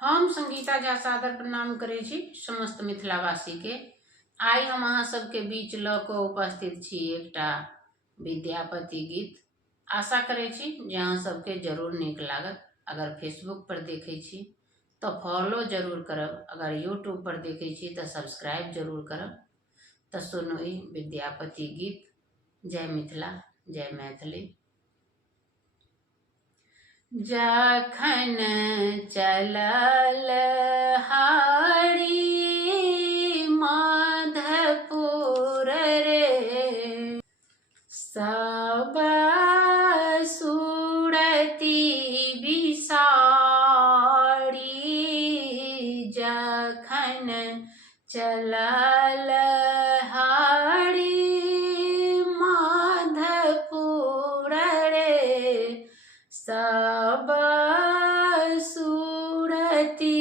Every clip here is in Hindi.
हम संगीता झा सादर प्रणाम करै छी समस्त मिथिलावासी के। आइ हम अहाँ सबके बीच ल क उपस्थित छी एकटा विद्यापति गीत। आशा करै छी जे अहाँ सबके जरूर नीक लागत। अगर फेसबुक पर देखै छी तो फॉलो जरूर करब, अगर यूट्यूब पर देखै छी तो सब्सक्राइब जरूर करब। तो सुनू ई विद्यापति गीत। जय मिथिला, जय मैथिली। जखन चलल हारी माधपुर रे, सब सुरती बिसारी। जखन चलल हारी माधपुर रे, सब सुरती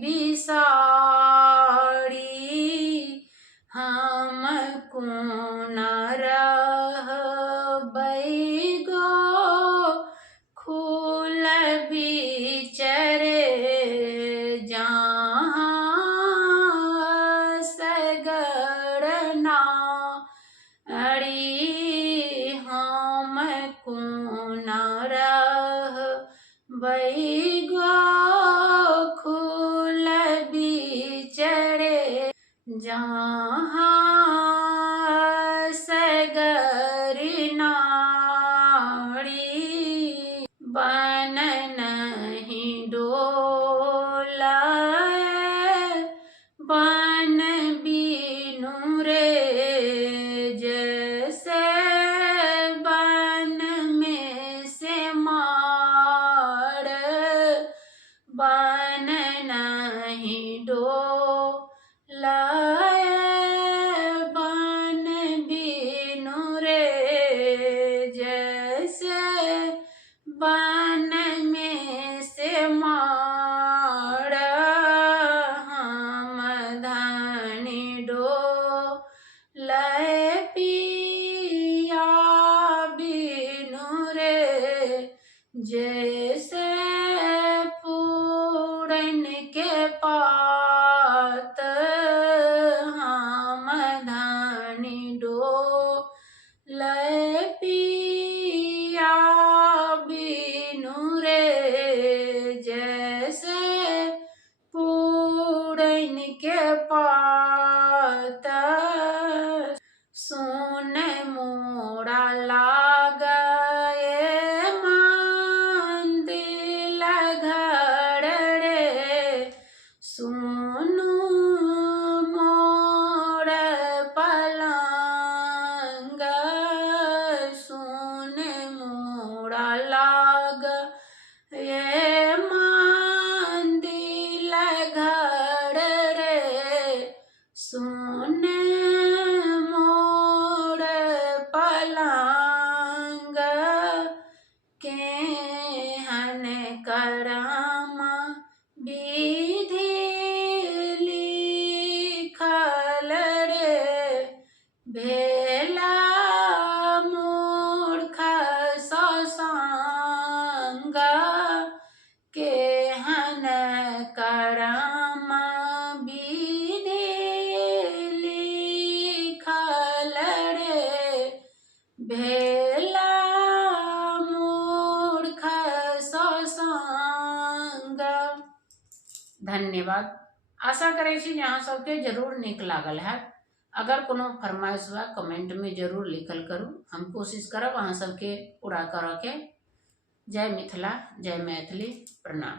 बिसारी। हम कोन रहबै गो खूल बिचरे, जहाँ सगर नारी। हम कोन रहबै गो खूल बिचरे, जहाँ सगर नारी। बन नहीं डोलाए बन बीनु रे, जैसे बन में से मार। बन नहीं डोलाए बन बीनु रे, जैसे बन में से मार। हम धनी डोलाए पिया बीनु रे, जैसे पूरन के पात। हम धनी डोलाए पिया बीनु रे, जैसे पूरन के पात। सुन मोरा लागए मंदिर घर रे, सुनु मोर पलंग। सुन मोरा लागए मंदिर घर रे, सुन मोर पलंग। केहन करम विधि लिखल रे, भेला मूर्ख सत्संग। केहन करम विधि लिखल रे, भेला मूर्ख सत्संग। धन्यवाद। आशा करै छी जे अहाँ सबके जरूर नीक लागल है। अगर कोनो फरमाइश हुआ कमेंट में जरूर लिखल करू, हम कोशिश करब अहाँ सबके पूरा करऽ के। जय मिथिला, जय मैथिली, प्रणाम।